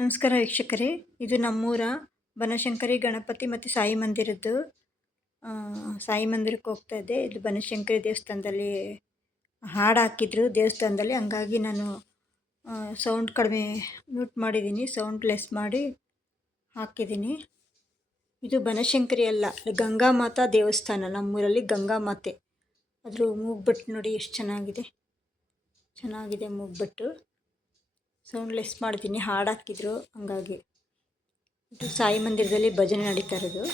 ನಮಸ್ಕಾರ ವೀಕ್ಷಕರೇ. ಇದು ನಮ್ಮೂರ ಬನಶಂಕರಿ ಗಣಪತಿ ಮತ್ತು ಸಾಯಿ ಮಂದಿರದ್ದು ಸಾಯಿ ಮಂದಿರಕ್ಕೆ ಹೋಗ್ತಾ ಇದ್ದೆ. ಇದು ಬನಶಂಕರಿ ದೇವಸ್ಥಾನದಲ್ಲಿ ಹಾಡು ಹಾಕಿದ್ರು. ದೇವಸ್ಥಾನದಲ್ಲಿ ಹಂಗಾಗಿ ನಾನು ಸೌಂಡ್ ಕಡಿಮೆ ಮ್ಯೂಟ್ ಮಾಡಿದ್ದೀನಿ. ಸೌಂಡ್ ಲೆಸ್ ಮಾಡಿ ಹಾಕಿದ್ದೀನಿ. ಇದು ಬನಶಂಕರಿ ಅಲ್ಲ ಗಂಗಾ ಮಾತಾ ದೇವಸ್ಥಾನ. ನಮ್ಮೂರಲ್ಲಿ ಗಂಗಾ ಮಾತೆ. ಅದ್ರ ಮೂಗ್ಬಿಟ್ಟು ನೋಡಿ ಎಷ್ಟು ಚೆನ್ನಾಗಿದೆ. ಚೆನ್ನಾಗಿದೆ ಮೂಗ್ಬಟ್ಟು. ಸೌಂಡ್ ಲೆಸ್ ಮಾಡ್ತೀನಿ. ಹಾಡು ಹಾಕಿದ್ರು. ಹಂಗಾಗಿ. ಇದು ಸಾಯಿ ಮಂದಿರದಲ್ಲಿ ಭಜನೆ ನಡೀತಾ ಇರೋದು.